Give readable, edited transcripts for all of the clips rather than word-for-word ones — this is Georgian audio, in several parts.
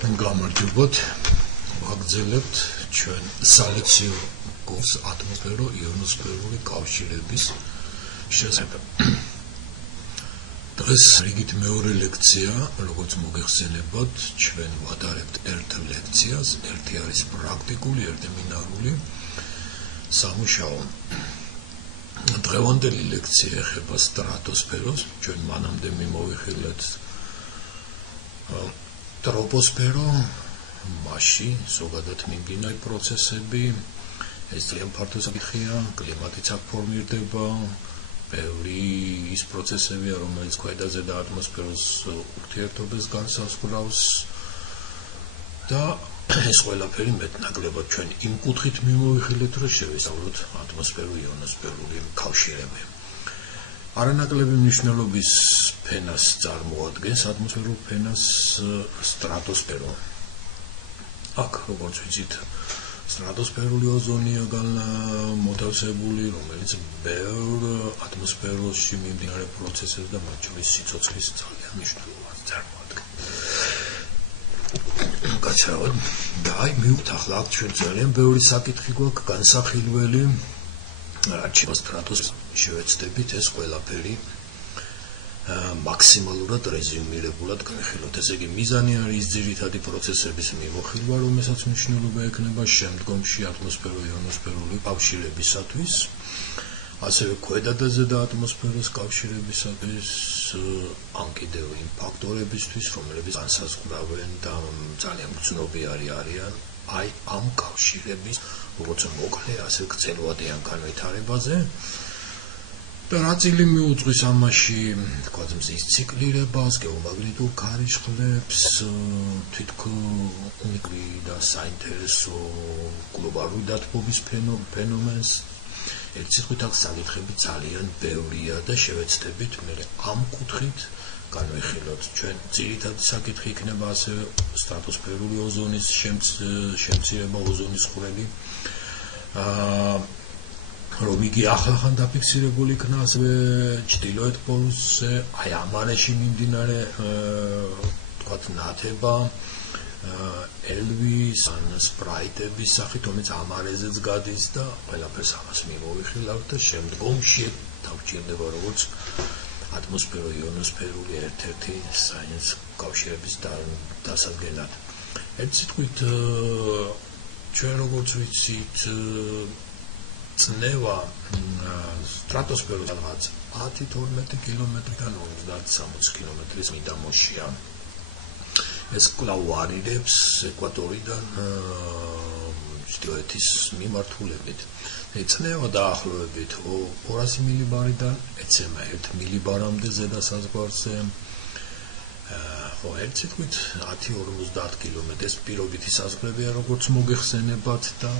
გამარჯობოთ, ვაგრძელებთ ჩვენ სალექციო კურსს ატმოსფერო-იონოსფერული კავშირების შესახებ. დღეს რიგით მეორე ლექცია, როგორც მოგეხსენებათ, ჩვენ ვატარებთ ერთ ლექციას, ერთი არის პრაქტიკული, ერთი მინარული სამუშაო. დღევანდელი ლექცია ეხება სტრატოსფეროს, ჩვენ მანამდე მიმოვიხილეთ ტროპოსფერო, მასში ზოგადად მიმდინარე პროცესები, ეს ძალიან ფართო საკითხია, კლიმატიც აქ ფორმირდება, ბევრი ის პროცესებია, რომელიც ქვედაზე და ატმოსფეროს ურთიერთობას განსაზღვრავს და ეს ყველაფერი მეტნაკლებად ჩვენ იმ კუთხით მიმოვიხილეთ, რომ შევისწავლოთ ატმოსფერო-იონოსფერული კავშირები. არანაკლები მნიშვნელობის ფენას წარმოადგენს ატმოსფერულ ფენას სტრატოსფერო. აქ, როგორც ვიცით, სტრატოსფერული ოზონია მოთავსებული, რომელიც ბევრ ატმოსფეროში მიმდინარე პროცესებს და მათ შორის სიცოცხლის ძალიან მნიშვნელოვანს წარმოადგენს. კაცრავად, და მივთახლა აქ ჩვენ ძალიან ბევრი საკითხი გვაქვს განსახილველი, რაც სტრატოსფეროს შევეცდებით ეს ყველაფერი მაქსიმალურად რეზუმირებულად განხილოთ. ესე იგი, მიზანი არის ძირითადი პროცესების მიმოხილვა, რომელსაც მნიშვნელობა ექნება შემდგომში ატმოსფერო-იონოსფერული კავშირებისათვის, ასევე ქვედა და ზედა ატმოსფეროს კავშირებისათვის, ან კიდევ იმ ფაქტორებისთვის, რომლებიც განსაზღვრავენ და ძალიან გრძნობიარე არიან აი ამ კავშირების როგორც მოკლე, ასე გრძელვადიან განვითარებაზე. და რა წილი მიუძღვის ამაში, თქვა მზის ციკლირებას, გეომაგნიტურ ქარიშხლებს, თვითუნიკვლი და საინტერესო გლობალური დათბობის ფენომენს. ერთ სიტყვით აქ საკითხები ძალიან ბევრია და შევეცდებით მე ამ კუთხით განვიხილოთ. ჩვენ ძირითადი საკითხი იქნება ასევე სტრატოსფერული ოზონის შემცირება, ოზონის ხვრელი. რომ იგი ახლახან დაფიქსირებული იქნა ასევე ჩრდილოეთ პოლუსზე, აი ამარეში მიმდინარე თქვათ ნათება ელვის ან სპრაიტების სახით, რომელიც ამარეზეც გადის და ყველაფერს ამას მიმოვიხილავთ და შემდგომში თავჭირდება როგორც ატმოსფერო-იონოსფერული ერთ-ერთი საინც კავშირების დასადგენად. ერთ სიტყვით ჩვენ როგორც ვიცით წნევა სტრატოსფეროს რაღაც 10-12 კილომეტრიდან 30-60 კილომეტრის მიდამოშია. ეს კვლავ ვარირებს ეკვატორიდან ჩრდილოეთის მიმართულებით. წნევა დაახლოებით 200 მილიბარიდან ეცემა 1 მილიბარამდე ზედა საზღვარზე. ერთ სიტყვით 10-50 კილომეტრის პირობითი საზღვრებია, როგორც მოგეხსენებათ და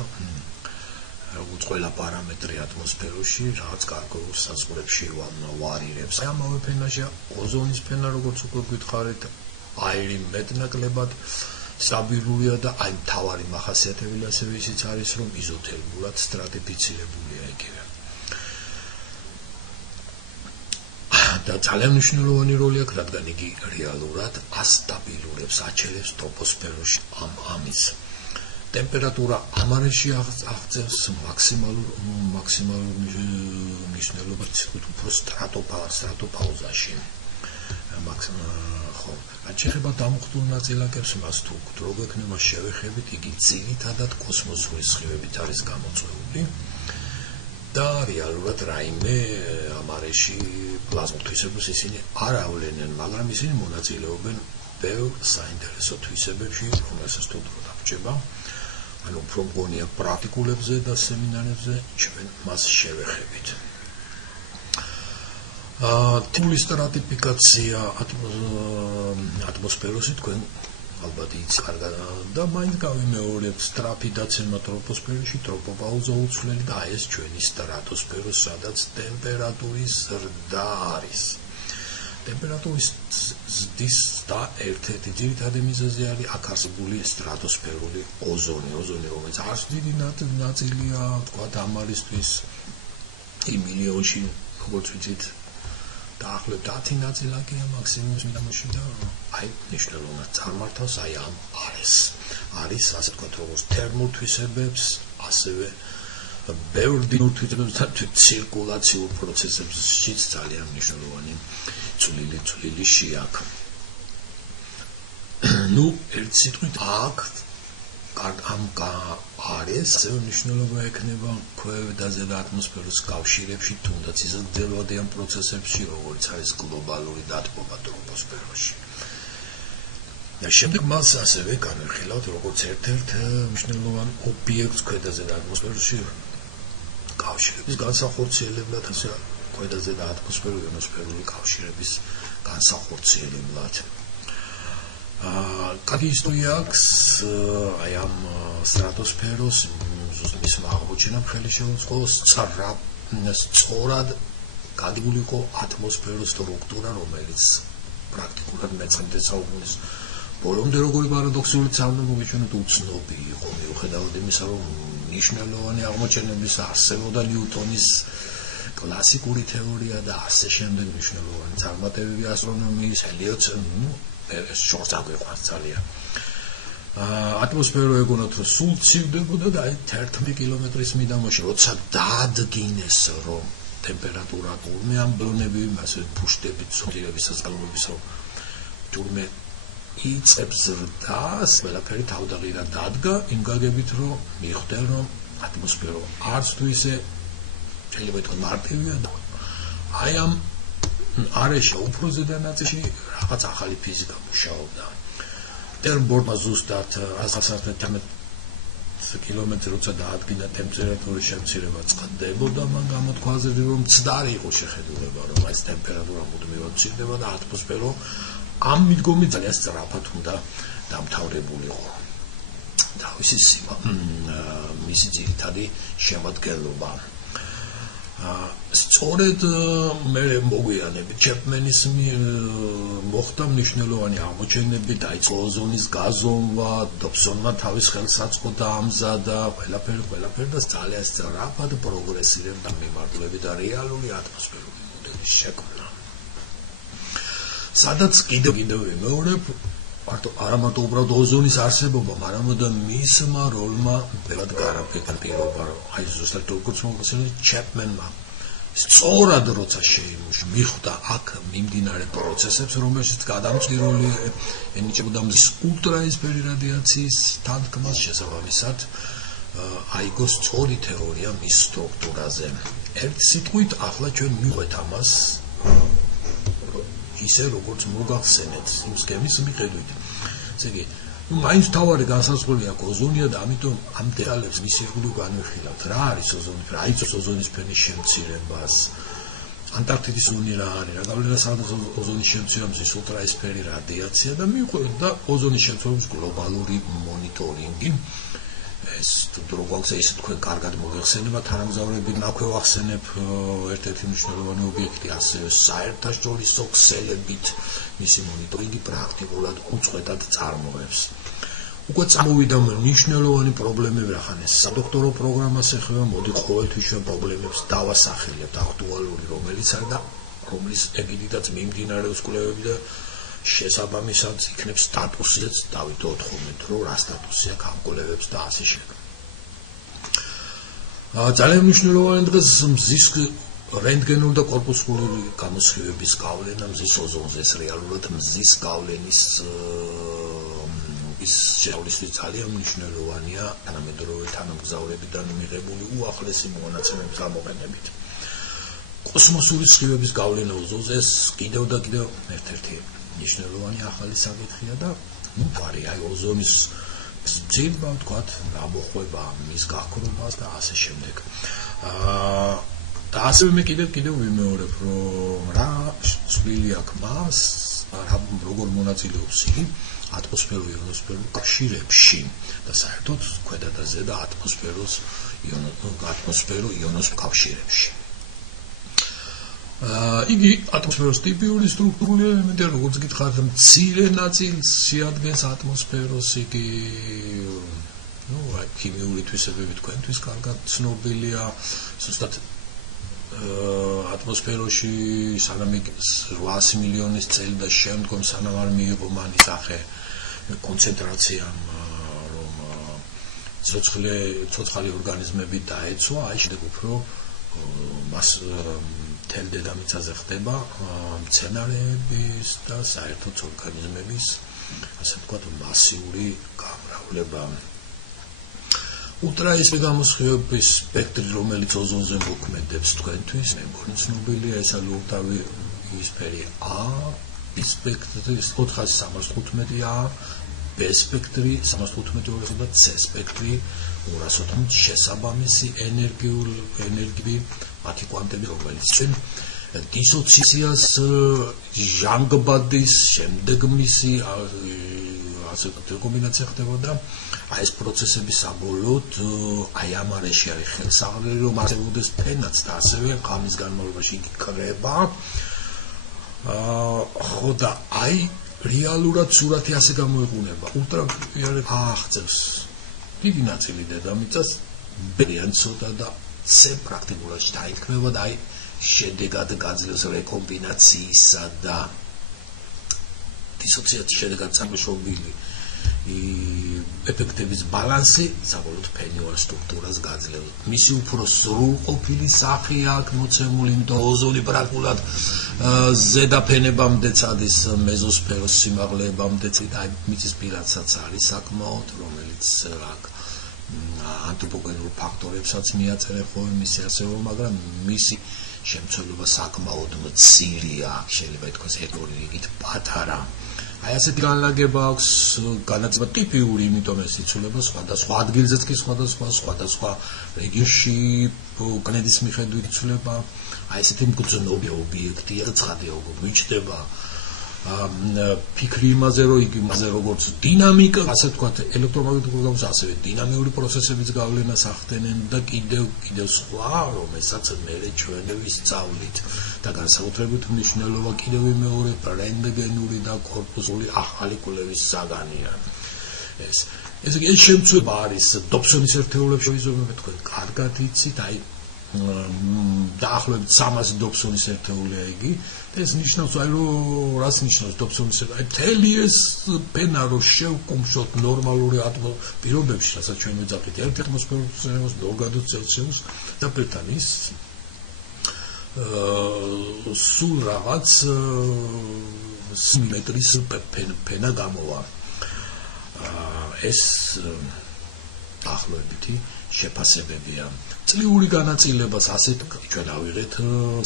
როგორც ყველა პარამეტრი ატმოსფეროში რაღაც გარკვეულ საზღვრებში ვარირებს. ამავე ფენაში ოზონის ფენა, როგორც უკვე გითხარით, აირი მეტნაკლებად სტაბილურია და აი მთავარი მახასიათებელი ასევე ისიც არის, რომ იზოთერმულად სტრატიფიცირებულია იგივე. და ძალიან მნიშვნელოვანი როლი აქვს, რადგან იგი რეალურად ასტაბილურებს, აჩერებს ტროპოსფეროში ამის ტემპერატურა ამარეში აღწევს მაქსიმალურ მნიშვნელობას, უფრო სტრატოპაუზაში. ხო, რაც შეეხება დამუხტულ ნაწილაკებს, მას თუ დრო გვექნება შევეხებით, იგი ძირითადად კოსმოსური სხივებით არის გამოწვეული და რეალურად რაიმე ამარეში პლაზმურ თვისებებს ისინი არ ავლენენ, მაგრამ ისინი მონაწილეობენ ბევრ საინტერესო თვისებებში, რომელსაც თუ დრო დაგვჭება. ანუ უფრო მგონია პრაქტიკულებზე და სემინარებზე ჩვენ მას შევეხებით. ტიპური სტრატიფიკაცია ატმოსფეროში თქვენ ალბათ იცით კარგად და მაინც გავიმეორებთ სწრაფი დაცემა ტროპოსფეროში, ტროპოპაუზა უცვლელი და ეს ჩვენი სტრატოსფერო, სადაც ტემპერატურის ზრდა არის. ტემპერატურის ზრდის და ერთ-ერთი ძირითადი მიზეზი არის აქ არსებული სტრატოსფერული ოზონი, რომელიც არც დიდი ნაწილია, თქვათ ამარისთვის იმ მილიონში, როგორც ვიცით, დაახლოებით 10 ნაწილაკია მაქსიმუმის მიდამოში და აი მნიშვნელოვნად წარმართავს აი ამ არის ასე ვთქვათ როგორც თერმულ თვისებებს, ასევე ბევრ თვისებებს და ცირკულაციურ პროცესებშიც ძალიან მნიშვნელოვანი წვლილი შეაქვს. ნუ ერთ სიტყვით აქ ამ არის მნიშვნელობა ექნება ქვევით და ზედა ატმოსფეროს კავშირებში, თუნდაც იზრდებიან პროცესებში, როგორც არის გლობალური დათბობა ტროპოსფეროში. და შემდეგ მას ასევე განვიხილავთ როგორც ერთ-ერთ მნიშვნელოვან ობიექტს ქვედა ზედა ატმოსფეროში კავშირების განსახორციელებლად, ასე ქვედა ზედა ატმოსფეროს იონოსფერული კავშირების განსახორციელებლად. Какие истории აქვს აი ამ სტრატოსფეროს მის აღმოჩენამ ხელი შეუწყო სწორად გადებული იყო ატმოსფეროს სტრუქტურა, რომელიც პრაქტიკულად მე-19 საუკუნის ბოლომდე როგორი პარადოქსული ცავდა მოგეჩვენოთ უცნობი იყო, მიუხედავად იმისა, რომ მნიშვნელოვანი აღმოჩენების არსებობდა ნიუტონის კლასიკური თეორია და ასე შემდეგ მნიშვნელოვანი წარმატებები ასტრონომიის, ჰელიოცენტრიზმის შორს აგვიყვანს ძალიან. ატმოსფერო ეგონათ რომ სულ ცივდებოდა და აი 11 კილომეტრის მიდამოში, როცა დაადგინეს რომ ტემპერატურა თურმე ამ ბლონები, ასე ფუშტები, ცოცხლების საზღაურების რომ თურმე იწყებს ზრდას, ყველაფერი თავდაღირა დადგა, იმ გაგებით რომ მიხვდნენ რომ ატმოსფერო არც თუ ისე შეიძლება ითქვას მარტივია და აი ამ არეში უფრო ზედა ნაწილში რაღაც ახალი ფიზიკა მუშაობდა. Terborma ზუსტად 113 კილომეტრი როცა დაადგინა ტემპერატურის შემცირება წყდებოდა, მან გამოთქვაზებდა რომ მცდარი იყო შეხედულება, რომ ეს ტემპერატურა მუდმივად მცირდება და ატმოსფერო ამ მიდგომით ძალიან სწრაფად უნდა დამთავრებულიყო. თავისი მისი ძირითადი შემადგენლობა. სწორედ მე მოგვიანებით ჩეპმენის მოხდა მნიშვნელოვანი აღმოჩენები, დაიწყო ოზონის გაზომვა, დობსონმა თავის ხელსაწყო დაამზადა, ყველაფერი და ძალიან სწრაფად პროგრესირებდა მიმართულები და რეალური ატმოსფერული მოდელის შექმნა. სადაც კიდევ ვიმეორებ, არა მარტო უბრალოდ ოზონის არსებობამ, არამედ მისმა როლმა ბევრად გარაფექა პირობა, აი ზუსტად როგორც მოგხსენეთ ჩეპმენმა. სწორად როცა მიხვდა აქ მიმდინარე პროცესებს, რომელშიც გადამწყვეტი ენიჭებოდა მზის ულტრაისფერი რადიაციის თანხმას შესაბამისად, აიგო სწორი თეორია მის სტრუქტურაზე. ერთ სიტყვით ახლა ჩვენ მივყვეთ ამას ისე როგორც მოგახსენეთ იმ სქემის მიხედვით. ესე იგი, მაინც თავარი განსაზღვრული აქვს ოზონია და ამიტომ ამ დეტალებს მის ირგვლივ განვიხილავთ. რა არის ოზონი? რა იწვევს ოზონის ფენის შემცირებას? ანტარქტიდის ზონი რა არის? რა გავლენას აქვს ოზონის შემცირებას ულტრაისფერი რადიაცია და მივხვდით და ოზონის შემცირების გლობალური მონიტორინგი. ეს თუ გვაქვს ეს თქვენ კარგად მოგეხსენება, თანამგზავრები ნაქვე ახსენებ ერთ-ერთი მნიშვნელოვანი ობიექტი, ასევე საერთაშორისო ქსელებით მისი მონიტორინგი პრაქტიკულად უწყვეტად წარმოებს. უკვე წამოვიდა მნიშვნელოვანი პრობლემები, რახან ეს სადოქტორო პროგრამას ეხება, მოდი ყოველთვის ჩვენ პრობლემებს დავასახელებთ აქტუალური, რომელიც არის და რომლის ეგიდითაც მიმდინარეობს კვლევები და შესაბამისად იქნებს სტატუსიც დავითოთ ხომეთ, რომ რა სტატუსი აქვს ამ კვლევებს და ასე შემდეგ. ძალიან მნიშვნელოვანი დღეს მზის რენტგენური და კორპუსკულური გამოსხივების გავლენა მზის ოზონზე, ეს რეალურად მზის გავლენის ის შეავლისთვის ძალიან მნიშვნელოვანია თანამედროვე თანამგზავრებიდან მიღებული უახლესი მონაცემების გამოყენებით. კოსმოსური სხივების გავლენა ოზონზე ეს კიდევ და კიდევ ერთ-ერთი მნიშვნელოვანი ახალი საკითხია და ვარი აი ოზონის ძილება ვთქვათ, გამოყვება მის გაქრობას და ასე შემდეგ. და ასევე მე კიდევ ვიმეორებ, რომ რა სვლილი აქვს მას, როგორ მონაწილეობს იგი ატმოსფერულ იონოსფერულ კავშირებში და საერთოდ ქვედა და ზედა ატმოსფეროს იონოსფერულ კავშირებში. იგი ატმოსფეროს ტიპიური სტრუქტურული ელემენტია, როგორც გითხარით, მცირე ნაწილს შეადგენს ატმოსფეროს, იგი ქიმიური თვისებები თქვენთვის კარგად ცნობილია, ზუსტად ატმოსფეროში სანამ 800 მილიონის წელი და შემდგომ სანამ არ მიიღო მან სახე კონცენტრაციამ რომ ცოცხალი ორგანიზმები დაეცვა, აი შემდეგ უფრო მას თელ დედამიწაზე ხდება მცენარეების და საერთოდ ორგანიზმების ასე ვთქვათ მასიური გამრავლება. Ultraისფერი გამოსხივების სპექტრი, რომელიც ოზონზე მოქმედებს თქვენთვის, მე მგონი ცნობილია, ესა ლურთავი ისფერი A, B სპექტრი 415A, B სპექტრი 315 და C სპექტრი 280 შესაბამისი ენერგიები, მათი კვანტები, რომელიც ჩვენ დისოციაციას ჟანგბადის შემდეგ მისი ასე კომბინაცია ხდებოდა. აი ეს პროცესები საბოლოოდ აი ამ არეში არის ხელსაყრელი, რომ არსებობდეს ფენაც და ასევე ღამის განმავლობაში იგი კრება. ხო და აი რეალურად სურათი ასე გამოიყუნება. ულტრაფიოლეტ აღწევს დიდი ნაწილი დედამიწას, ბერიან ცოტა და C პრაქტიკულად დაიქმნება და აი შედეგად გაძლევს რეკომბინაციისა და დისოციაციის შედეგად წარმოშობილი ეფექტების ბალანსი საბოლოოდ ფენიურ სტრუქტურას გაძლევს. მისი უფრო სრულყოფილი სახე აქვს მოცემული, იმიტომ ოზონი პრაქტიკულად ზედა ფენებამდეც არის მეზოსფეროს სიმაღლეებამდეც, აი მიწის პირადაც არის საკმაოდ, რომელიც ანთროპოგენურ ფაქტორებსაც მიაწერენ ხოლმე მისი არსებობა, მაგრამ მისი შემცველობა საკმაოდ მცირეა, შეიძლება ითქვას ეკორი რიგით პატარა. აი ასეთი განლაგება აქვს განაწილება ტიპიური, იმიტომ ეს იცვლება სხვადასხვა ადგილზეც კი სხვადასხვა რეგიონში განედის მიხედვით იცვლება. აი ესეთი მგრძნობი ობიექტია, ცხადია მიჩნდება ფიქრი იმაზე, რომ იგი მასე როგორც დინამიკა, ასე ვთქვათ, ელექტრომაგნიტურ გამოს ასევე დინამიური პროცესების გავლენას ახდენენ და კიდევ სხვა, რომელსაც მე ჩვენ ვისწავლით და განსაკუთრებით მნიშვნელობა კიდევ მეორე რენტგენული და კორპუსული ახალი კვლევის საგანია. ეს შემცველი არის დობსონის ერთეულებში, ვიზუალურად თქვენ კარგად იცით, აი დაახლოებით 300 დობსონის ერთეულია იგი. ეს ნიშნავს, აი რომ რას ნიშნავს დობსონის ერთეული? აი მთელი ეს ფენა რო შევკუმშოთ ნორმალური პირობებში, რასაც ჩვენ ვეძახით 1 ატმოსფეროს 2 გრადუს ცელსიუსს და პირთან ის სულ რაღაც სიმეტრის ფენა გამოვა. ეს დაახლოებითი შეფასებებია. წლიური განაწილებას ასეთ ჩვენ ავიღეთ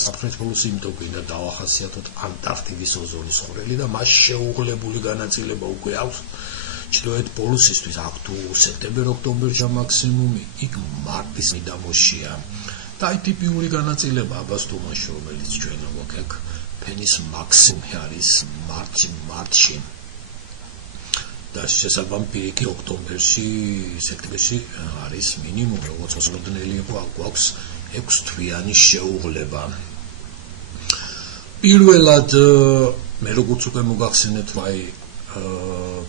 სამხრეთ პოლუსის სიმტოკი და დავახასიათოთ ანტარქტიდის ოზონის ხვრელი და მას შეუღლებული განაწილება უკვე აქვს ჩრდილოეთ პოლუსისთვის აქ თუ სექტემბერ-ოქტომბერში მაქსიმუმი, იქ მარტის მიდამოშია. და აი ტიპიური განაწილება აბასთუმაში, რომელიც ჩვენ მოგეკ ფენის მაქსიმუმი არის მარტში. და შესაბამისად პირიქით ოქტომბერში, სექტემბერში არის მინიმუმ, როგორც მოსმოდნელი იყო, გვაქვს 6 თვიანი შეუღლება. პირველად მე როგორც უკვე მოგახსენეთ, აი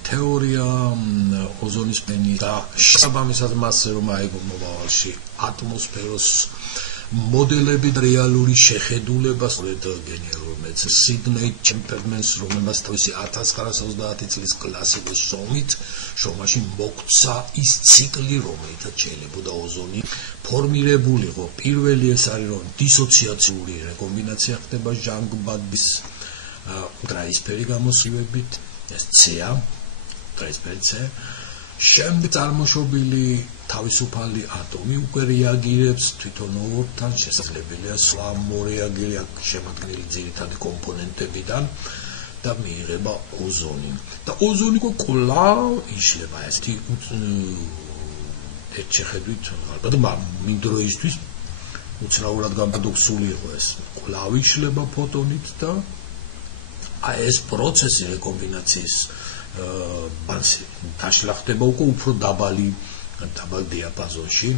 თეორია ოზონის ფენის და შესაბამისად მასზე რომ აიგო მომავალში ატმოსფეროს მოდელები და რეალური შეხედულება სწორედ გენიალურ მეცნიერს სიდნეი ჩემპერმენს, რომელმაც თავისი 1930 წლის კლასიკურ შრომაში მოგცა ის ციკლი, რომელითაც შეიძლებოდა ოზონი ფორმირებულიყო. პირველი ეს არის, რომ დისოციაციური რეკომბინაცია ხდება ჟანგბადის ულტრაისფერი გამოსხივებით, ეს C-ა, ულტრაისფერი C. შემდეგ წარმოშობილი თავისუფალი ატომი უკვე რეაგირებს თვითონ ორთან, შესაძლებელია სხვა მორეაგილი შემადგენელი ძირითადი კომპონენტებიდან და მიიღება ოზონი. და ოზონი კვლავ იშლება, ესეთი ერთ შეხედვით ალბათ მინდროისთვის უცნაურად გამბადოქსული იყო ეს. კვლავ იშლება ფოტონით და აი ეს პროცესი რეკომბინაციის ბალანსი დაშლა ხდება უკვე უფრო დაბალ დიაპაზონში.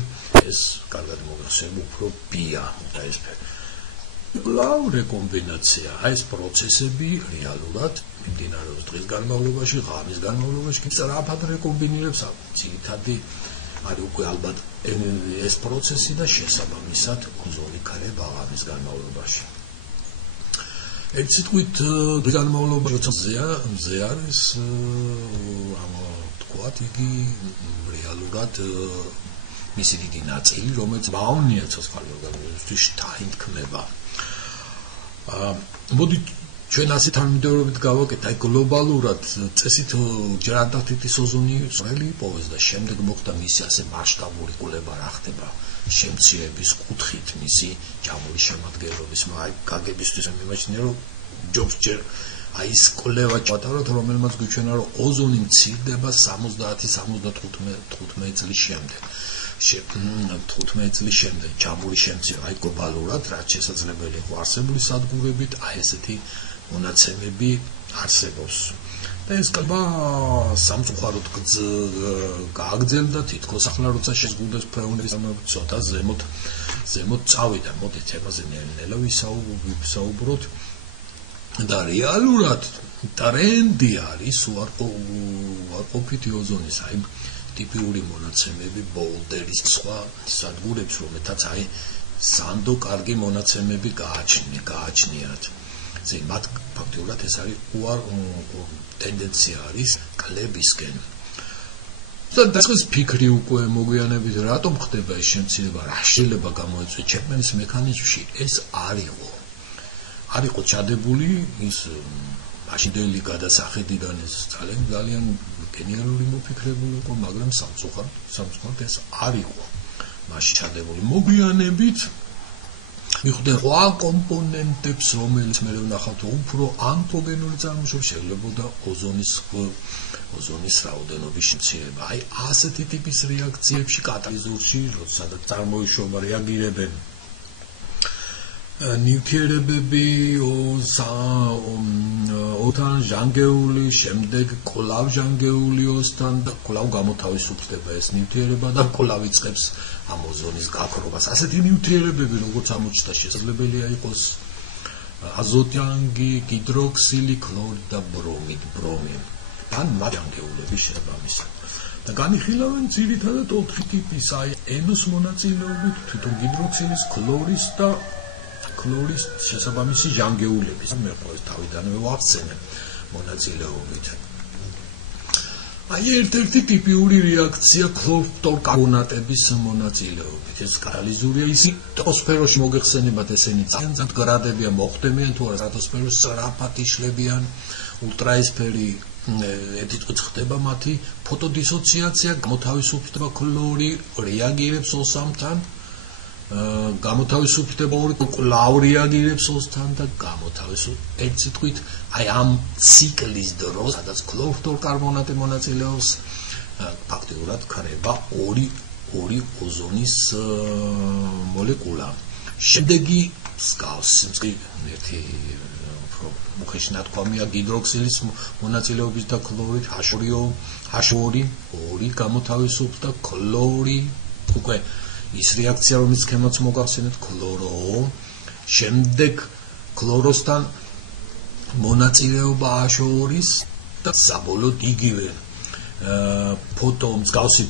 ეს კარგად მოგახსენებთ, უფრო B-ა და ეს კვლავ რეკომბინაცია. აი ეს პროცესები რეალურად მიმდინარეობს დღის განმავლობაში, ღამის განმავლობაში კი სწრაფად რეკომბინირებს ძირითადი არის უკვე ალბათ ეს პროცესი და შესაბამისად ოზონი ქრება ღამის განმავლობაში. ერთ სიტყვით განმავლობა როცა მზე არის თქვათ იგი რეალურად მისი დიდი ნაწილი რომელიც მავნია ცოცხალი ორგანიზმისთვის შთაინთქმება მოდი ჩვენ ასე თანმიმდევრობით გავაკეთეთ აი გლობალურად წესით ჯერანდათითის ოზონი სწრელი იპოვეს და შემდეგ მოხდა მისი ასე მასშტაბური კვლევა რა ხდება შემცირების კუთხით მისი ჯამური შემადგენლობის მაგრამ გაგებისთვის მიმაჩნია რომ ჯობს ჯერ აი ეს კვლევა ჩატაროთ რომელმაც გვიჩვენა რომ ოზონი მცირდება 70-75 წლის შემდეგ 15 წლის შემდეგ ჯამური შემცირება აი გლობალურად რაც შესაძლებელი იყო არსებული სადგურებით აი ესეთი მონაცემები არსებობს და ეს კალბა სამწუხაროდ გააგრძელდა თითქოს ახლა როცა შეზღუდეს ფრეუნის ცოტა ზემოთ წავიდა მოდით ემაზე ნელ-ნელა ვისაუბროთ და რეალურად ტრენდი არის უარყოფითი ოზონის აი ტიპიური მონაცემები ბოლდერის სხვა სადგურებს რომელთაც აი სანდო კარგი მონაცემები გააჩნიათ მათ ფაქტიურად ეს არის ტენდენცია არის კლებისკენ და დასწრეს ფიქრი უკვე მოგვიანებით რატომ ხდება ეს შემცირება რა შეიძლება გამოიწვია ჩეპმენის მექანიზმში ეს არ იყო ჩადებული ის მაშინდელი გადასახედიდან ეს ძალიან გენიალური მოფიქრებული იყო მაგრამ სამწუხაროდ ეს არ იყო მაშინ ჩადებული მოგვიანებით მიხვდნენ სხვა კომპონენტებს რომელიც მე ვნახავთ უფრო ანთროპოგენური წარმოშობა შეიძლება ოზონის რაოდენობის შემცირება აი ასეთი ტიპის რეაქციებში კატალიზორში სადაც წარმოიშობა რეაგირებენ ნივთიერებები ოთან ჟანგეული შემდეგ კვლავ ჟანგეული ოსთან და კვლავ გამოთავისუფლდება ეს ნივთიერება და კვლავ იწყებს ამ ოზონის გაქრობას ასეთი ნივთიერებები როგორც ამოჩნდა შესაძლებელია იყოს აზოტიანგი ჰიდროქსილი ქლორი და ბრომი ან მაჟანგეულების შესაბამისად და განიხილავენ ძირითადად 4 ტიპის აი ენოს მონაწილეობით თვითონ ჰიდროქსილის ქლორის შესაბამისი ჟანგეულების მე ყოველ თავიდანვე ვახსენებ მონაწილეობით აი ერთ-ერთი ტიპიური რეაქცია ქლორფტორკარბონატების მონაწილეობით ეს კატალიზურია ის ატმოსფეროში მოგეხსენებათ ესენი ძალიან გრადებია მოხდებიან თუ არა ატმოსფეროს სწრაფად იშლებიან ულტრაისფერი ეთიტყვით ხდება მათი ფოტოდისოციაცია გამოთავისუფლდება ქლორი რეაგირებს ოსამთან გამოთავისუფლდება ორი კვლავ რეაგირებს ოსთან და გამოთავისუფლდება ერთ სიტყვით აი ამ ციკლის დროს სადაც ქლორფტორკარბონატი მონაწილეობს ფაქტიურად ქრება ორი ოზონის მოლეკულა შემდეგი მსგავსი ერთი მუხეში ნათქვამია ჰიდროქსილის მონაწილეობის და ქლორით H2 გამოთავისუფლდა ქლორი უკვე ის რეაქცია რომელიც სქემაც მოგახსენეთ ქლორო შემდეგ ქლოროსთან მონაწილეობა H2-ის და საბოლოოდ იგივე მსგავსი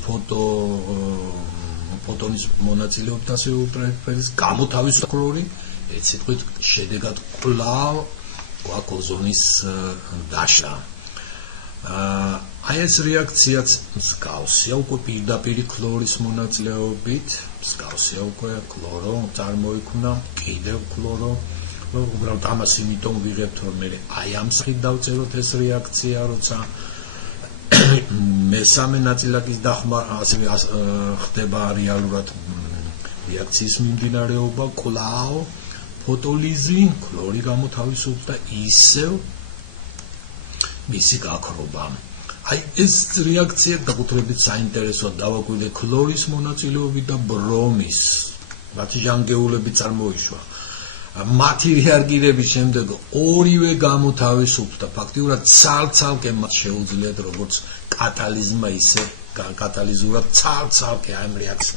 ფოტონის მონაწილეობით ასე ულტრაიფერის გამოთავისუფლდა ქლორი ეს სიტყვით შედეგად კვლავ გვაქვს ოზონის დაშლა აი ეს რეაქციაც მსგავსია უკვე პირდაპირ ქლორის მონაწილეობით მსგავსია უკვე ქლორო წარმოიქმნა კიდევ ქლორო უბრალოდ ამას იმიტომ ვიღებთ რომ მე აი ამ სახით დავწეროთ ეს რეაქცია როცა მესამე ნაწილაკის დახმა ასევე ხდება რეალურად რეაქციის მიმდინარეობა კვლავ ფოტოლიზი ქლორი გამოთავისუფლდა ისევ მისი გაქრობა აი ეს რეაქცია საკუთრებით საინტერესოა დავაკვირდეთ ქლორის მონაწილეობით და ბრომის მათი ჟანგეულები წარმოიშვა მათი რეაგირების შემდეგ ორივე გამოთავისუფლდა ფაქტიურად ცალ-ცალკე მათ შეუძლიათ როგორც კატალიზმა ისე კატალიზურად ცალ-ცალკე ამ რეაქციას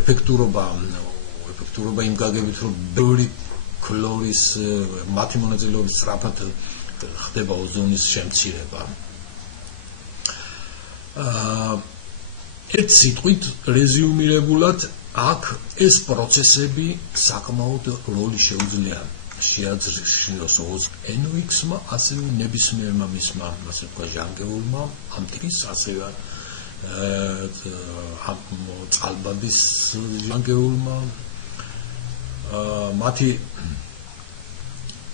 ეფექტურობა იმ გაგებით რომ ბევრი ქლორის მათი მონაწილეობის სწრაფად ხდება ოზონის შემცირება ერთ სიტყვით რეზიუმირებულად აქ ეს პროცესები საკმაოდ როლი შეუძლია შეაძლოს NOx-მა, ასევე ნებისმიერმა მისმა, ასე ვთქვათ, ჟანგეულმა ამ ტიპის, ასევე წყალბადის ჟანგეულმა, მათი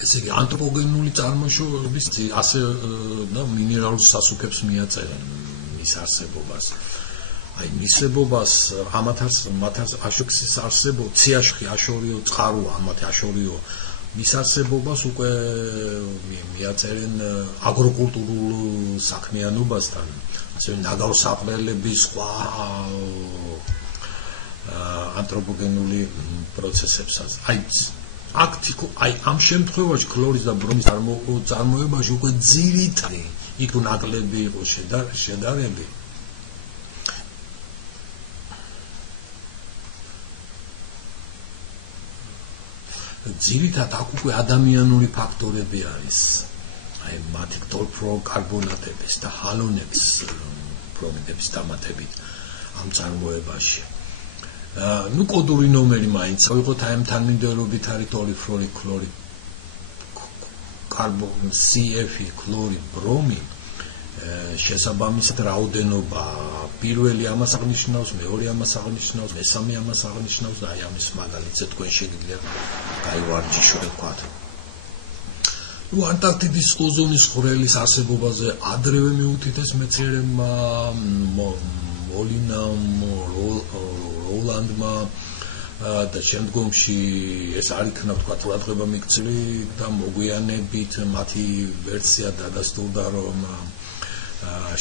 ესე იგი ანთროპოგენული წარმოშობის ასე და მინერალურ სასუქებს მიაწერენ მის არსებობას. აი მისებობას მათ აშოქსის არსებობა, ციაშხი აშორიო წყაროა, ამათი აშორიო მის არსებობას უკვე მიაწერენ აგროკულტურულ საქმიანობასთან, ასევე ნაგავსაყრელების სხვა ანთროპოგენული პროცესებსაც. აი ამ შემთხვევაში ქლორის და ბრომის წარმოებაში უკვე ძირითადი იქ თუ ნაკლები იყო შედარები. ძირითადად აქ უკვე ადამიანური ფაქტორები არის. აი მათი ფლოროფლორკარბონატების და ჰალონების ბრომიდების დამატებით ამ წარმოებაში. ნუ კოდური ნომერი მაინც ავიღოთ აი ამ თანმიმდევრობით არის ტოლიფლორი ქლორი კარბონ CF ქლორი ბრომი შესაბამისად რაოდენობა პირველი ამას აღნიშნავს, მეორე ამას აღნიშნავს, მესამე ამას აღნიშნავს და აი ამის მაგალითზე თქვენ შეგიძლიათ გაივარჯიშოთ ვთქვათ. ნუ ანტარქტიდის ოზონის ხვრელის არსებობაზე ადრევე მიუთითეს მეცნიერებმა მოლინამ როლანდმა და შემდგომში ეს არ იქნა ვთქვათ ყურადღება მიქცევი და მოგვიანებით მათი ვერსია დადასტურდა რომ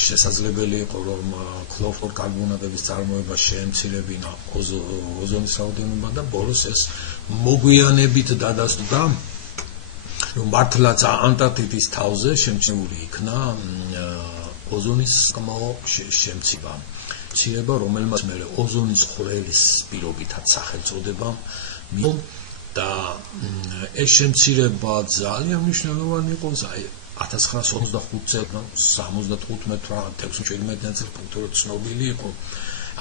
შესაძლებელი იყო რომ ქლოროფლორკარბონატების წარმოება შეემცირებინა ოზონის რაოდენობა და ბოლოს ეს მოგვიანებით დადასტურდა რომ მართლაც ანტარქტიდის თავზე შემჩნეული იქნა ოზონის შემცირება, რომელმაც მე ოზონის ხვრელის პირობითად სახელწოდება მიიღო და ეს შემცირება ძალიან მნიშვნელოვანი იყო. 1955 წელს 75-16 პუნქტურად ცნობილი იყო.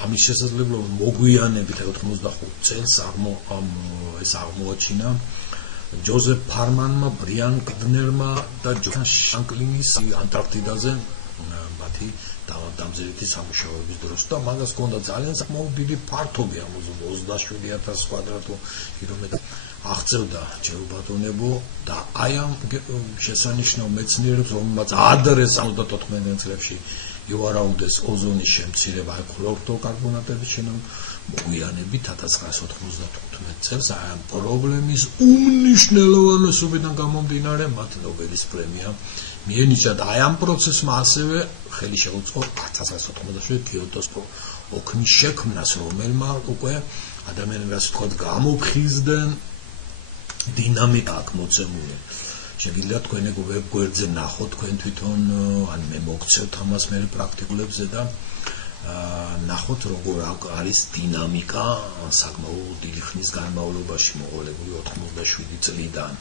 ამის შესაძლებლობა მოგვიანებით 85 წელს ეს აღმოაჩინა ჯოზეფ ფარმანმა, ბრიან კდნერმა და ჯონ შანკლინის ანტარქტიდაზე მათი დამზადების სამუშაოების დროს და მაგას ჰქონდა ძალიან საკმაოდ დიდი ფართობი ამ 27000 კვადრატულ კილომეტრ აღწევდა ჯეობატონებო და აი ამ შესანიშნავ მეცნიერებს რომელმაც ადრე 74 წლებში ივარაუდეს ოზონის შემცირება აი ქლოროფლორკარბონატების შენობამ მოგვიანებით 1995 წელს აი ამ პრობლემის უმნიშვნელოვანესობიდან გამომდინარე მათ ნობელის პრემია მიენიჭა და აი ამ პროცესმა ასევე ხელი შეუწყო 1997 კიოტოს ოქნის შექმნას, რომელმა უკვე ადამიანებს თქო გამოფხიზდნენ დინამიკა აქ მოცემული. შეგიძლიათ თქვენ ეგ ვებ გვერდზე ნახოთ თქვენ თვითონ, ან მე მოგცევთ ამას მე პრაქტიკულებზე და ნახოთ როგორ არის დინამიკა საკმაოდ დიდი ხნის განმავლობაში მოყოლებული 97 წლიდან.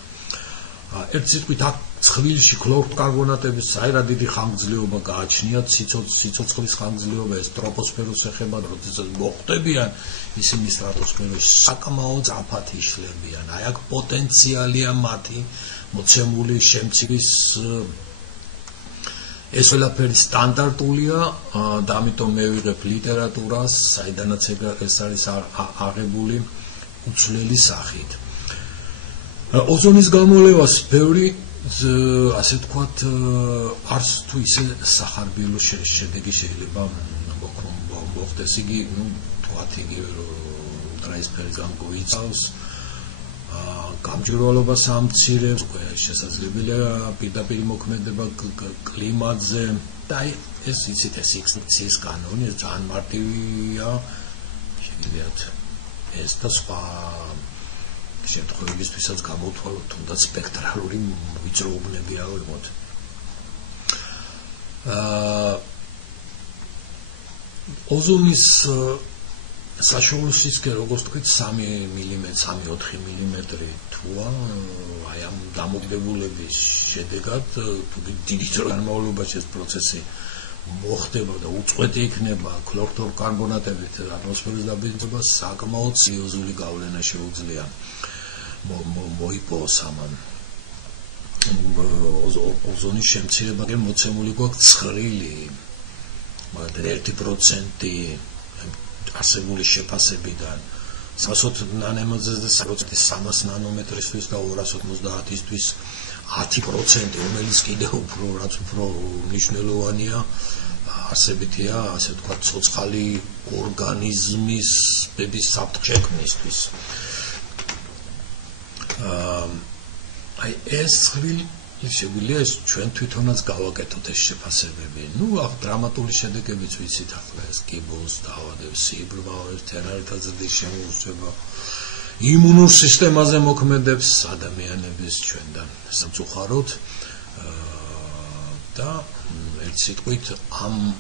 ერთ სიტყვით აქ ცხრილში ქლოროფლორკარბონატების საერად დიდი ხანგრძლივობა გააჩნიათ, სიცოცხლის ხანგრძლივობა ეს ტროპოსფეროს ეხება, როდესაც მოხვდებიან ისინი სტრატოსფეროში საკმაოდ ძაფად იშლებიან. აი აქ პოტენციალია მათი მოცემული შემცირის ეს ყველაფერი სტანდარტულია და ამიტომ მე ვიღებ ლიტერატურას, საიდანაც ეს არის აღებული უცვლელი სახით. ოზონის გამოლევას ბევრი ასე ვთქვათ არც თუ ისე სახარბიელო შედეგი შეიძლება მოხდეს. იგი თქვათ იგივე ტრაისფერის გამოგოიცავს გამჭვირვალობას ამცირებს, უკვე შესაძლებელია პირდაპირ მოქმედება კლიმატზე და აი ეს იცით ეს ექსტინქციის კანონი ძალიან მარტივია, შეგიძლიათ ეს და სხვა შემთხვევებისთვისაც გამოვთვალოთ, თუნდაც სპექტრალური ვიწროუბნები ავიღოთ. ოზონის საშუალო სისქე როგორც თქვით 3 მმ, 3-4 მმ თუა, აი ამ დამოკიდებულების შედეგად დიდი განმავლობაში ეს პროცესი მოხდება და უწყვეტი იქნება ქლოროფთორკარბონატებით ატმოსფეროს დაბინძურება, საკმაოდ სერიოზული გავლენა შეუძლია მოიპოვოს ამან. ოზონის შემცირება კი მოცემული გვაქვს ცხრილი, მაგრამ 1% არსებული შეფასებიდან 300 ნანომეტრზე და 300 ნანომეტრისთვის და 250-ისთვის 10%, რომელიც კიდევ უფრო მნიშვნელოვანია, არსებითია, ასე ვთქვათ, ცოცხალი ორგანიზმის ბების საფრთხექმნისთვის. აი ეს შეგვიძლია ჩვენ თვითონაც გავაკეთოთ ეს შეფასებები. დრამატული შედეგებიც ვიცით ახლა ეს კიბოს დაავადების, სიბრმავების, თერმოметრთა ზრდის შემოუშვება, იმუნურ სისტემაზე მოქმედებს ადამიანების ჩვენთან სამწუხაროდ და ერთ სიტყვით ამ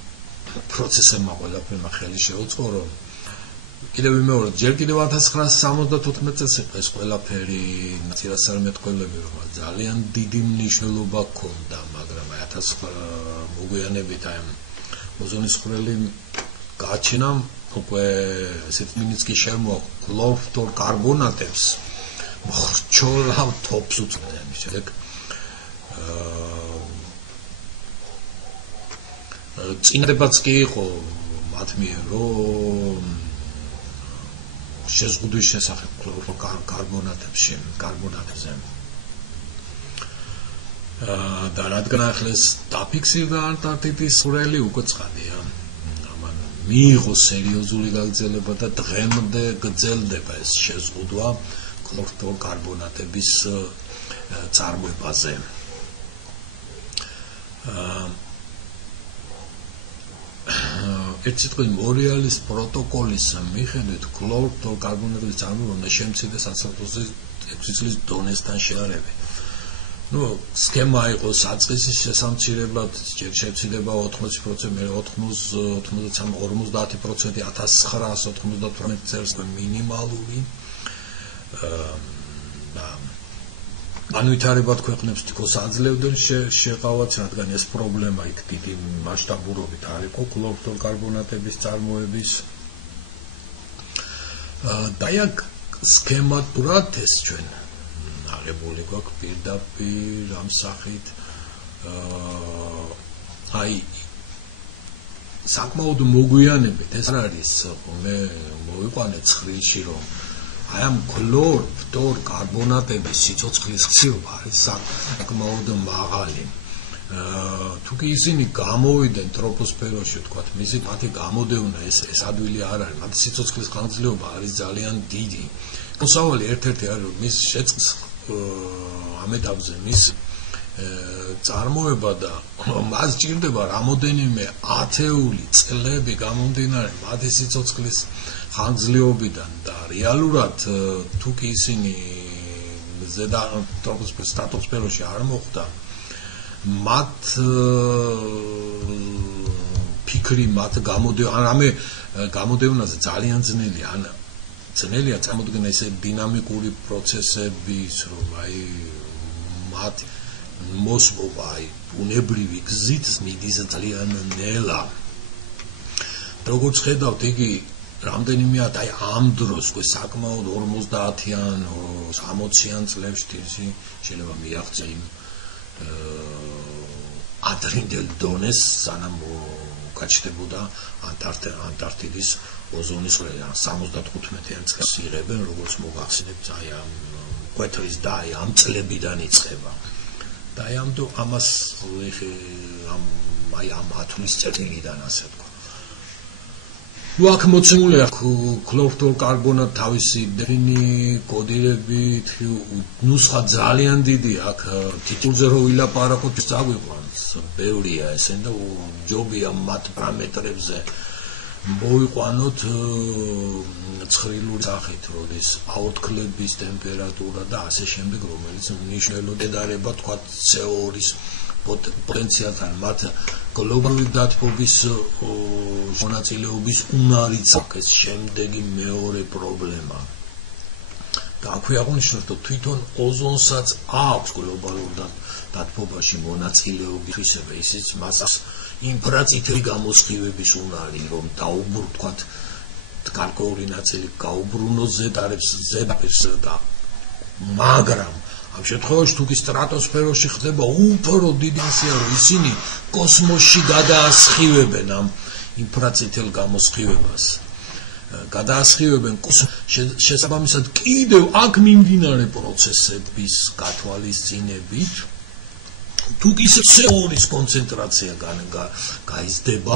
პროცესებმა ყველაფერმა ხელი შეუწყო, რომ კიდევ ვიმეორებ, ჯერ კიდევ 1974 წელს იყო ეს ყველაფერი ნაცირასარმეტყველები, რომ ძალიან დიდი მნიშვნელობა ჰქონდა, მაგრამ 1000 მოგვიანებით აი ოზონის ხვრელი გააჩინამ უკვე ესეთ მინიცკი შემოაქვს ქლოროფთორკარბონატებს მოხრჩოლავ თოფს უწევენ შემდეგ წინადებაც კი იყო მათ მიერ რომ შეზღუდვის შესახებ ქლოროფთორკარბონატებზე და რადგან ახლა ეს დაფიქსირდა ანტარქტიდის ხვრელი უკვე ცხადია მიიღო სერიოზული გაგრძელება და დღემდე გრძელდება ეს შეზღუდვა ქლოროფთორკარბონატების წარმოებაზე. ერთ სიტყვით მორიალის პროტოკოლის მიხედვით ქლოროფთორკარბონატების წარმოება უნდა შემცირდეს 6 წლის დონესთან შედარებით. სქემა იყო საწყისის შესამცირებლად, ჯერ შემცირდება 80%, მე 50% 1998 წელს მინიმალური განვითარებად ქვეყნებს თქოს აძლევდნენ შეყავათ, რადგან ეს პრობლემა იქ დიდი მასშტაბურობით არ იყო ქლოროფთორკარბონატების წარმოების და აქ სქემატურად ეს ჩვენ აღებული გვაქვს პირდაპირ ამ სახით აი საკმაოდ მოგვიანებით ეს არ არის მე მოვიყვანე ცხრილში რომ აი ამ ქლოროფთორკარბონატების სიცოცხლის ხშირობა არის საკმაოდ მაღალი თუ კი ისინი გამოვიდნენ ტროპოსფეროში ვთქვათ მათი გამოდევნა ეს ადვილი არ არის მათი სიცოცხლის ხანგრძლივობა არის ძალიან დიდი მოსავალი ერთ-ერთი არის რომ მის შეწყს ამ ეტაპზე მის წარმოება და მას ჭირდება რამოდენიმე ათეული წლები გამომდინარე მათი სიცოცხლის ხანგრძლივობიდან და რეალურად თუ კი ისინი ზედა ტროპოსფეროში არ მოხვდა მათ ფიქრი მათ გამოდევნაზე ძალიან ძნელია ან ძნელია წარმოდგენა ესე დინამიკური პროცესების რომ აი მათ მოსმობა აი ბუნებრივი გზით მიდის ძალიან ნელა როგორც ხედავთ იგი რამდენიმეათ აი ამ დროს უკვე საკმაოდ 50-იან 60-იან წლებში შეიძლება მიაღწია იმ ადრინდელ დონეს სანამ გაჩნდებოდა ანტარქტიდის ოზონის ხვრელი 75-იან წელს იღებენ როგორც მოგახსენებთ აი ამ კვეთრის და აი ამ წლებიდან იწყება და აი ამას აი ამ ათვლის წერტილიდან ასე თქვა აქ მოცემულია ქლოროფთორკარბონატ თავისი დეფინი კოდირებით ნუსხა ძალიან დიდი აქ თითოეულზე რო ვილაპარაკოთ წაგვიყვანს ბევრია ესენ და ჯობია მათ პარამეტრებზე მოვიყვანოთ ცხრილური სახით როდის აორთქლების ტემპერატურა და ასე შემდეგ რომელიც მნიშვნელოვნად ედარება თქვა CO2-ის პოტენციალთან მათ გლობალური დათბობის მონაწილეობის უნარიც აქვს ეს შემდეგი მეორე პრობლემა და აქვე აღნიშნოთ, რომ თვითონ ოზონსაც აქვს გლობალურ დათბობაში მონაწილეობის თვისება, ისიც მას ინფრაწითელი გამოსხივების უნარი, რომ დაუბრუნოთ თქვათ გარკვეული ნაწილი გაუბრუნოს ზედაპირს და მაგრამ ამ შემთხვევაში თუ კი სტრატოსფეროში ხდება უფრო დიდი მასია, რომ ისინი კოსმოსში გადაასხივებენ ამ ინფრაწითელ გამოსხივებას. გადაასხივებენ შესაბამისად კიდევ აქ მიმდინარე პროცესების გათვალისწინებით თუ კი სეულის კონცენტრაცია გაიზრდება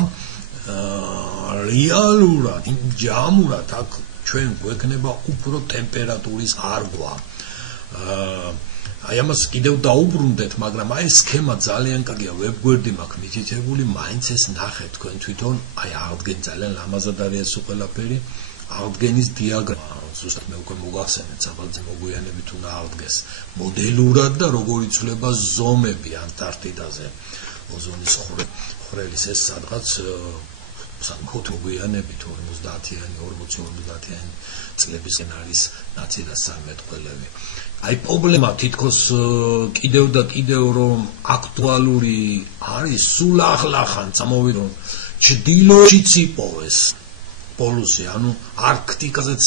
რეალურად ჯამურად აქ ჩვენ გვექნება უფრო ტემპერატურის არგვა. აი ამას კიდევ დაუბრუნდეთ, მაგრამ აი სქემა ძალიან კარგია, ვებგვერდი მაქვს მითითებული, მაინც ეს ნახეთ თქვენ თვითონ, აი აღდგენ ძალიან ლამაზად არის ეს ყველაფერი, აღდგენის დიაგრამა, ზუსტად მე უკვე მოგახსენეთ, საბალძე მოგვიანებით უნდა აღდგეს მოდელურად და როგორ იცვლება ზომები ანტარქტიდაზე, ოზონის ხვრელის ეს სადღაც საკმაოდ მოგვიანებით 50-იანი, 40-50-იანი წლებისკენ არის ნაცირასთან მეტყველები. აი პრობლემა თითქოს კიდევ და კიდევ რომ აქტუალური არის, სულ ახლახან წამოვიდონ ჩრდილოეთშიც იპოვეს პოლუსი, ანუ არქტიკაზეც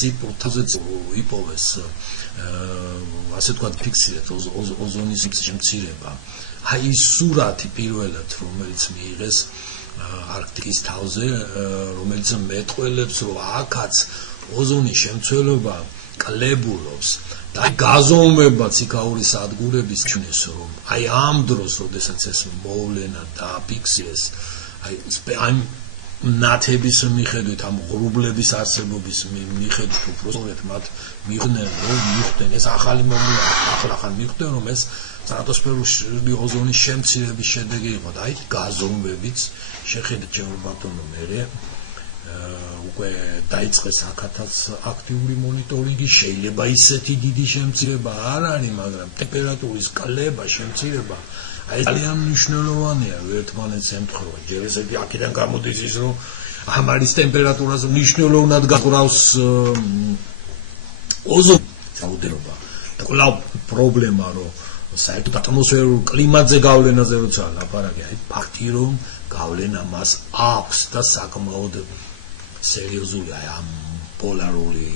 იპოვეს ასე თქვა ფიქსირეთ ოზონის შემცირება. აი ის სურათი პირველად რომელიც მიიღეს არქტიკის თავზე, რომელიც მეტყველებს რომ აქაც ოზონის შემცველობა კლებულობს და გაზომება ციკაური სადგურების ჩნეს რომ აი ამ დროს როდესაც ეს მოვლენა დააფიქსირეს აი ნათების მიხედვით ამ ღრუბლების არსებობის მიხედვით უბრალოდ მათ მიხვდნენ ეს ახალი მოვლენა ახლახან მიხვდნენ რომ ეს სტრატოსფერული ოზონის შემცირების შედეგი იყო და აი გაზომებიც შეხედეთ ჩემო ბატონო მე უკვე დაიწყეს აქაც აქტიური მონიტორინგი შეიძლება ისეთი დიდი შემცირება არ არის მაგრამ ტემპერატურის კლება შემცირება აი ძალიან მნიშვნელოვანია ერთმანეთს ემთხვევა ჯერ ესეთი აქედან გამოდის ის რომ ამ არის ტემპერატურას მნიშვნელოვნად გაგრავს ოზონი და კვლავ პრობლემა რომ საერთოდ ატმოსფერულ კლიმატზე გავლენაზე როცა ლაპარაკი აი ფაქტი რომ გავლენა მას აქვს და საკმაოდ სერიოზული ამ პოლარული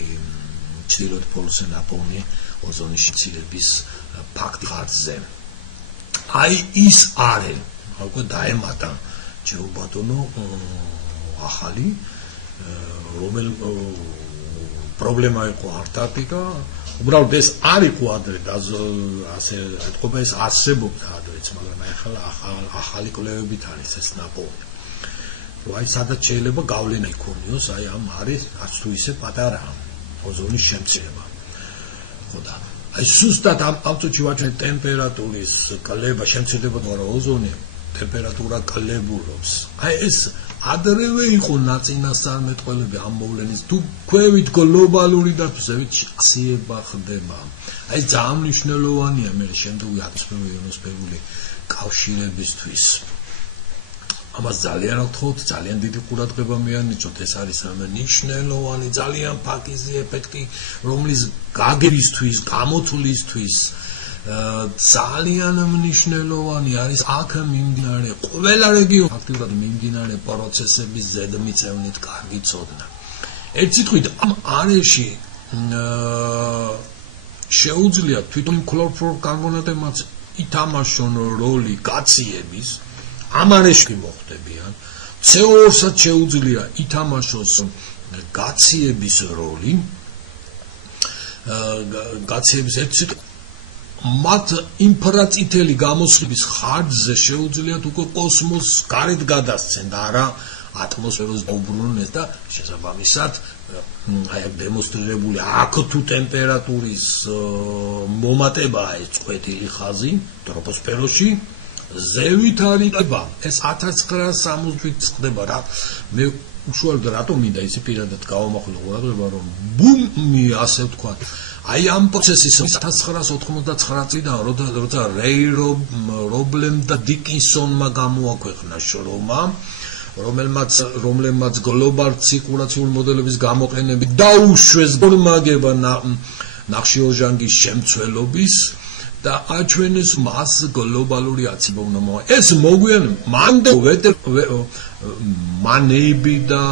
ჩრდილოეთ პოლუსზე ნაპოვნი ოზონის შემცირების ფაქტი ხარჯზე. აი ის არის, უკვე დაემატა ჩემო ბატონო ახალი რომელ პრობლემა იყო ანტარქტიკა, უბრალოდ ეს არ იყო ადრე და ასე ეთქობა ეს არსებობდა ადრეც, მაგრამ ახლა ახალი კვლევებით არის ეს ნაპოვნი. აი სადაც შეიძლება გავლენა იქონიოს, აი ამ არის არც თუ ისე პატარა ოზონის შემცირება. ხო და აი სუსტად ამ წუთში ვაჩვენეთ ტემპერატურის კლება, შემცირდება მაგრამ ოზონი ტემპერატურა კლებულობს. აი ეს ადრევე იყო ნაწინასწარმეტყველები ამ მოვლენის თუ ქვევით გლობალური დათვისებით აციება ხდება. აი ძალიან მნიშვნელოვანია მე შემდგომი ატმოსფერული იონოსფერული კავშირებისთვის. ამას ძალიან ვთხოვთ, ძალიან დიდი ყურადღება მიანიჭოთ, ეს არის რამე მნიშვნელოვანი, ძალიან ფაქიზი ეფექტი, რომლის გაგებისთვის, გამოთვლისთვის ძალიან მნიშვნელოვანი არის აქ მიმდინარე ყველა რეგიონი აქტიურად მიმდინარე პროცესების ზედმიწევნით კარგი ცოდნა. ერთ სიტყვით ამ არეში შეუძლია თვითონ ქლოროფლორკარბონატებმაც ითამაშონ როლი გაციების ამ არეში მოხდებიან. CO2-საც შეუძლია ითამაშოს გაციების როლი. გაციების ერთ სიტყვით მათ ინფრაწითელი გამოსხივების ხარჯზე შეუძლიათ უკვე კოსმოსს გარეთ გადასცენ და არა ატმოსფეროს დაუბრუნონ და შესაბამისად აი დემონსტრირებული აქ თუ ტემპერატურის მომატებაა ეს წყვეტილი ხაზი ტროპოსფეროში ზევით არიყება ეს 1960-ით ხდება რა მე უშუალოდ რატომ მინდა ისი პირადად გავამახვილო ყურადღება რომ ბუმი ასე ვთქვათ აი ამ პროცესის 1999 წლიდან როცა რეი რობლემ და დიკინსონმა გამოაქვეყნა შრომა რომელმაც გლობალ ცირკულაციულ მოდელების გამოყენებით დაუშვეს გორმაგება ნახშირორჟანგის შემცველობის და აჩვენეს მას გლობალური აცივება უნდა მოვა. ეს მოგვიანებით მანები და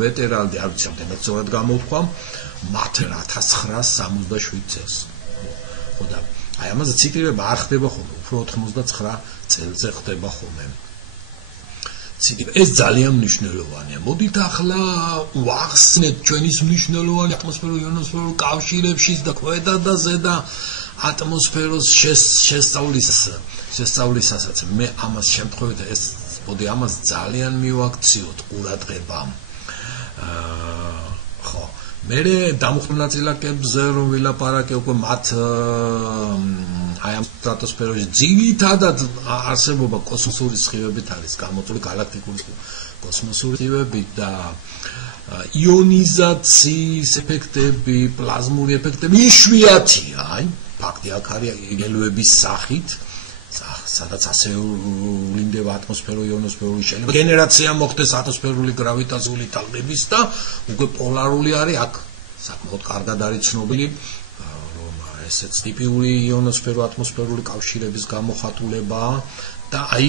ვეტერალდი არ ვიცი რამდენად სწორად გამოვთქვა მათ 1967 წელს. ხო და აი ამაზე ციკლირება არ ხდება ხოლმე, უფრო 99 წელზე ხდება ხოლმე. ეს ძალიან მნიშვნელოვანია. მოდით ახლა ვახსნეთ ჩვენის მნიშვნელოვანი ატმოსფერო-იონოსფერულ კავშირებში და ქვედა და ზედა ატმოსფეროს შესწავლისასაც მე ამას შემთხვევით ეს მოდი ამას ძალიან მივაქციოთ ყურადღება. ხო მე დამუხტულ ნაწილაკებზე რომ ვილაპარაკე უკვე მათ აი ამ სტრატოსფეროში ძირითადად არსებობა კოსმოსური სხივებით არის გამოწვეული გალაქტიკური კოსმოსური სხივებით და იონიზაციის ეფექტები, პლაზმური ეფექტები იშვიათია, აი ფაქტი აქ არის ელოების სახით სადაც ასე ვლინდება ატმოსფერო-იონოსფერული შეიძლება გენერაცია მოხდეს ატმოსფერული გრავიტაციული ტალღების და უკვე პოლარული არის აქ საკმაოდ კარგად არის ცნობილი რომ ესეც ტიპიური იონოსფერო-ატმოსფერული კავშირების გამოხატულება და აი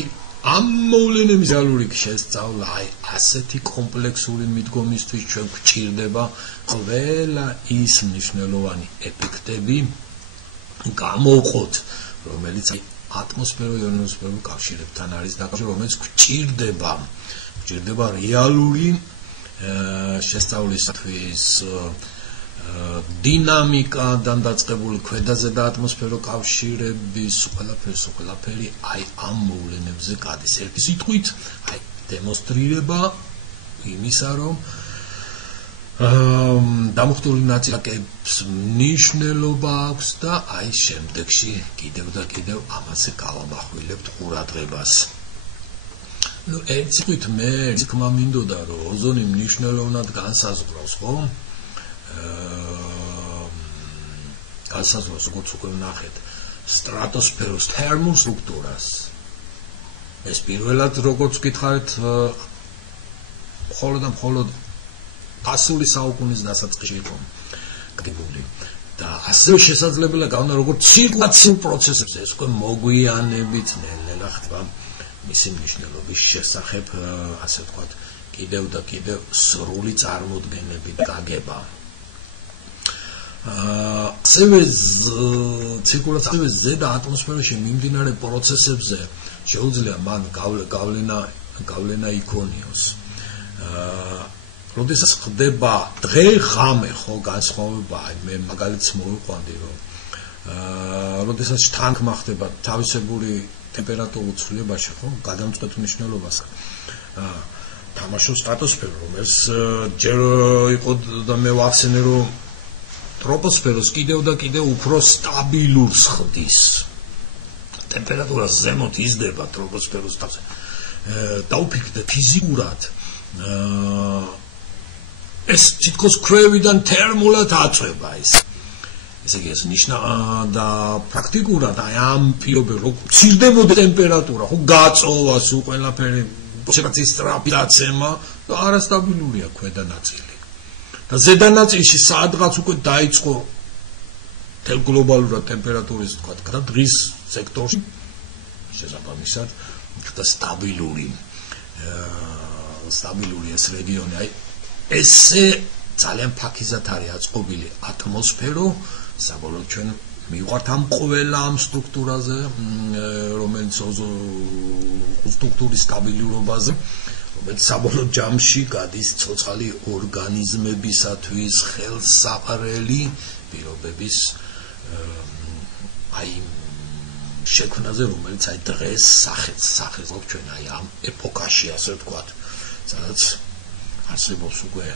ამ მოვლენების რეალური შესწავლა აი ასეთი კომპლექსური მიდგომისთვის ჩვენ გვჭირდება ყველა ის მნიშვნელოვანი ეფექტები გამოვყოთ რომელიც ატმოსფერო-იონოსფერულ კავშირებთან არის დაკავშირებული, რომელიც გვჭირდება რეალური შესწავლისათვის დინამიკიდან დაწყებული ქვედაზე და ატმოსფერო კავშირების ყველაფერი აი ამ მოვლენებზე გადის. ერთი სიტყვით, აი დემონსტრირება იმისა, რომ დამუხტული ნაწილაკების მნიშვნელობა აქვს და აი შემდეგში კიდევ და კიდევ ამაზე გავამახვილებთ ყურადღებას. ნუ ერთ სიტყვით მე თქმა მინდოდა რომ ოზონი მნიშვნელოვნად განსაზღვრავს, ხო? განსაზღვრავს როგორც უკვე ვნახეთ სტრატოსფეროს თერმულ სტრუქტურას. ეს პირველად როგორც გითხარით მხოლოდ ასული საუკუნის დასაწყისში იყო გაგებული და ასევე შესაძლებელია გავნა როგორც ცირკულაციურ პროცესებზე ეს უკვე მოგვიანებით ნელ-ნელა ხდება მისი მნიშვნელობის შესახებ ასე ვთქვათ კიდევ და კიდევ სრული წარმოდგენები გაგება. ასევე ცირკულაცია ზედა ატმოსფეროში მიმდინარე პროცესებზე შეუძლია მან გავლენა იქონიოს. როდესაც ხდება დღე-ღამე ხო განსხვავება, მე მაგალითს მოვიყვანდი რომ როდესაც თანხმა ხდება თავისებური ტემპერატურულ ცვლილებაში, ხო, გადამწყვეტ მნიშვნელობას თამაშობს სტრატოსფერო, რომელიც ჯერ იყო და მე ვახსენე რომ ტროპოსფეროს კიდევ და კიდევ უფრო სტაბილურს ხდის. ტემპერატურა ზემოთ იზრდება ტროპოსფეროს თავზე. დაუფიქრდეთ ფიზიკურად ეს თითქოს ქვევიდან თერმულად აწვება ეს. ესე იგი ეს ნიშნა და პრაქტიკულად აი ამ პირობებში რომ ცირდებოდა ტემპერატურა, ხო გაწოვა სულ ყველაფერი, შეფასების სწრაფი დაცემა და არასტაბილურია ქვედა ნაწილი. და ზედა ნაწილში სადღაც უკვე დაიწყო თელ გლობალურად ტემპერატურის თქვა დღის სექტორში შესაბამისად და სტაბილური ეს რეგიონი აი ესე ძალიან ფაქიზად არის აწყობილი ატმოსფერო, საბოლოოდ ჩვენ მივყავთ ამ ყველა ამ სტრუქტურაზე, რომელიც სტრუქტურის სტაბილურობაზე, რომელიც საბოლოოდ ჯამში გადის ცოცხალი ორგანიზმებისათვის ხელსაყრელი პირობების აი შექმნაზე, რომელიც აი დღეს სახეს გვაქვს ჩვენ აი ამ ეპოქაში, ასე ვთქვათ, სადაც არსებობს უკვე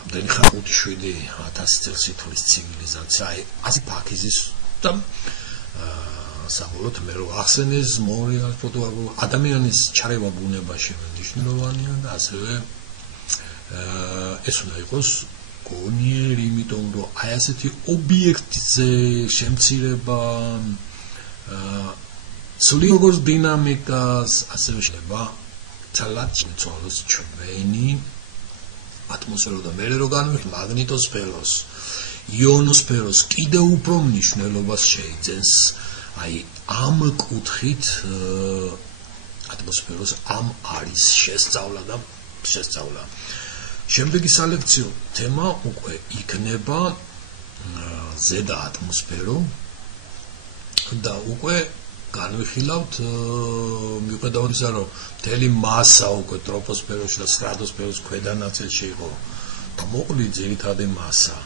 ამდენი 5-7 წელს ითვლის ცივილიზაცია, აი ასე ფაქიზის და საბოლოოდ მე რო ახსენეს მორიალ ფოტოაგრაფ ადამიანის ჩარევა ბუნებაში მნიშვნელოვანია და ასევე ეს უნდა იყოს გონიერი, იმიტომ რომ აი ასეთი ობიექტზე შემცირება სულ როგორც დინამიკას ასევე შეიძლება ცალად შეცვალოს ჩვენი ატმოსფერო და მერე რო განვიხილავთ მაგნიტოსფეროს, იონოსფეროს კიდევ უფრო მნიშვნელობას შეიძენს აი ამ კუთხით ატმოსფეროს ამ არის შესწავლა. შემდეგი სალექციო თემა უკვე იქნება ზედა ატმოსფერო და უკვე განვიხილავთ მიუხედავად ისა რომ მთელი მასა უკვე ტროპოსფეროში და სტრატოსფეროს ქვედა ნაწილში იყო მოკლე ძირითადი მასა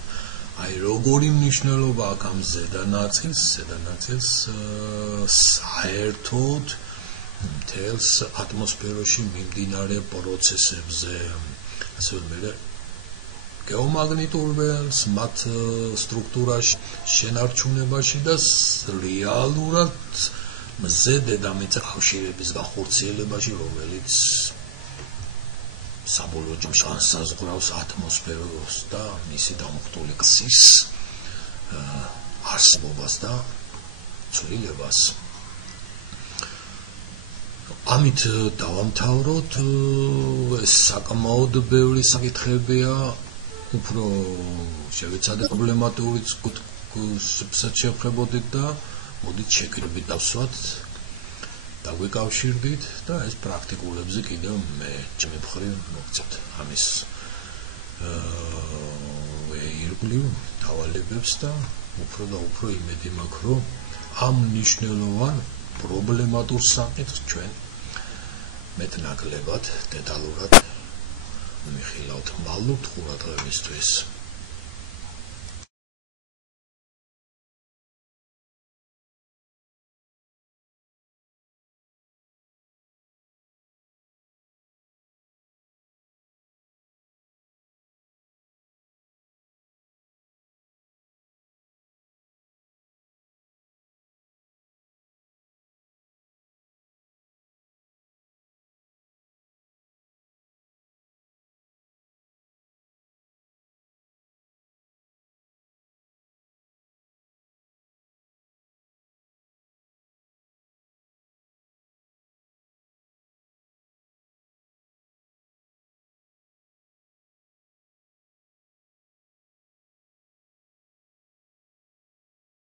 აი როგორი მნიშვნელობა აქვს ამ ზედა ნაწილს საერთოდ მთელს ატმოსფეროში მიმდინარე პროცესებზე ასე მე გეომაგნიტურ ველს მათ სტრუქტურაში შენარჩუნებაში და რეალურად მზე დედამიწა კავშირების გახორციელებაში რომელიც საბოლოო ჯამში განსაზღვრავს ატმოსფეროს და მისი დამუხტული გზის არსებობას და ცვლილებას ამით დავამთავროთ ეს საკმაოდ ბევრი საკითხებია უფრო შევეცადეთ პრობლემატურიც შევხედოთ და მოდით შეკრებით დავსვათ დაგვიკავშირდით და ეს პრაქტიკულებზე კიდევ მე ჩემი მხრივ მოგცემთ ამის ირგვლივ დავალებებს და უფრო იმედი მაქვს რომ ამ მნიშვნელოვან პრობლემატურ საკითხს ჩვენ მეტნაკლებად დეტალურად მიხილავთ. მალობთ ყურადღებისთვის.